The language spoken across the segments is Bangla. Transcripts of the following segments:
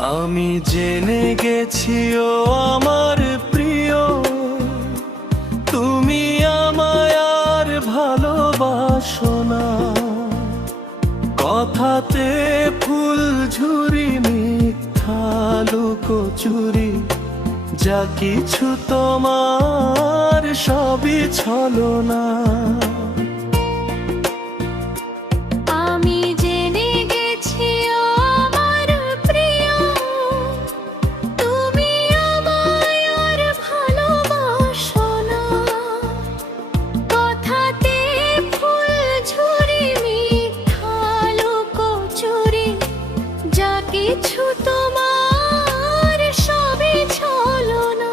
আমি জেনে গেছি ও আমার প্রিয়, তুমি আমায় আর ভালোবাসো না। কথাতে ফুল ঝুরি মিথ্যা লুকোচুরি, যা কিছু তোমার সবই ছলনা। কিছু তোমার সবই ছলনা।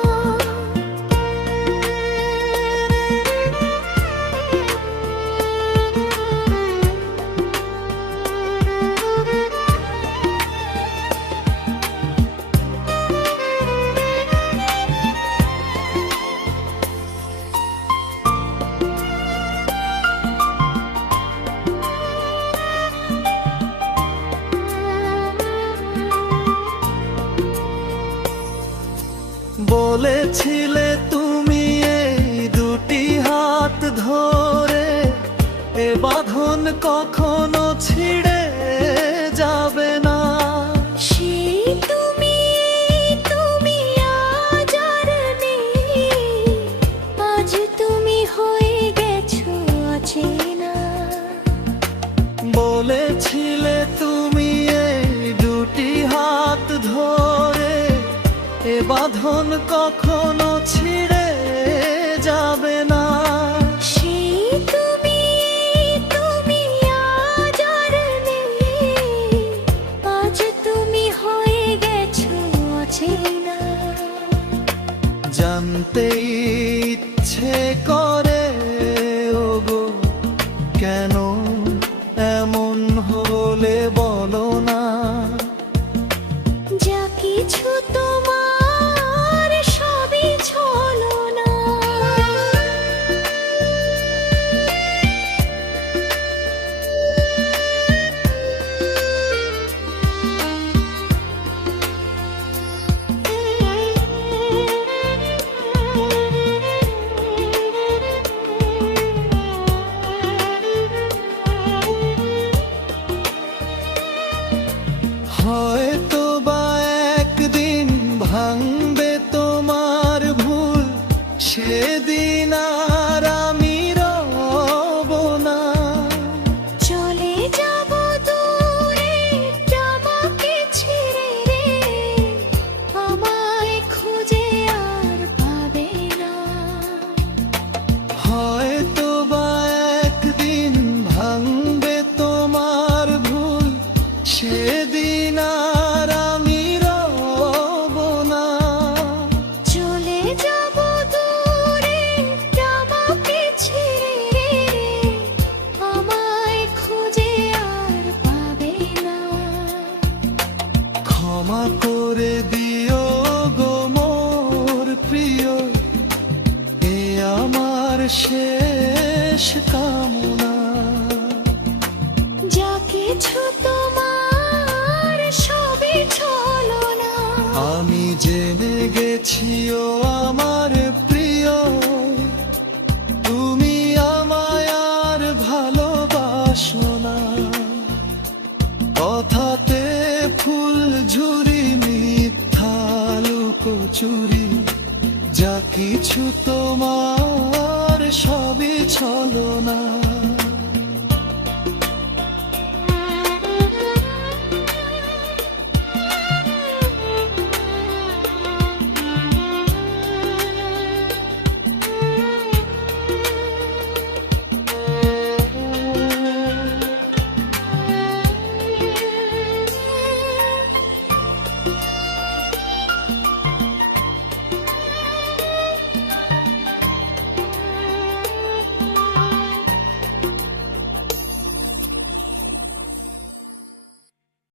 বলেছিলে তুমি এই দুটি হাত ধরে, এ বাঁধন কখনো ছিঁড়ে যাবে না। সেই তুমি, তুমি আজ আর নেই, আজ তুমি হয়ে গেছো অচেনা। বলেছিলে তুমি এই দুটি হাত ধরে, এ বাঁধন কখনো ছিঁড়ে যাবে না। সেই তুমি, তুমি আজ আর নেই, আজ তুমি হয়ে গেছো অচেনা। জানতে ইচ্ছে করে ওগো, কেন এমন হলে বলো না। যা কিছু তোমার সবই ছলনা। হয়তো বা একদিন ভাঙবে তোমার ভুল, সেদিন আর আমি রব না। চলে যাব দূরে আমাকে ছেড়ে রে, আমায় খুঁজে আর পাবে না। হয়তো বা একদিন ভাঙবে তোমার ভুল, সেদিন আর আমি রব না। চলে যাব দূরে আমাকে ছেড়ে রে, আমায় খুঁজে আর পাবে না। ক্ষমা করে দিও গো মোর প্রিয়, এ আমার শেষ কামনা। যা কিছু তোমার সবই ছলনা। আমি জেনে গেছি ও আমার প্রিয়, তুমি আমায় আর ভালোবাসো না। কথাতে ফুল ঝুরি মিথ্যা লুকোচুরি, যা কিছু তোমার সবই ছলনা।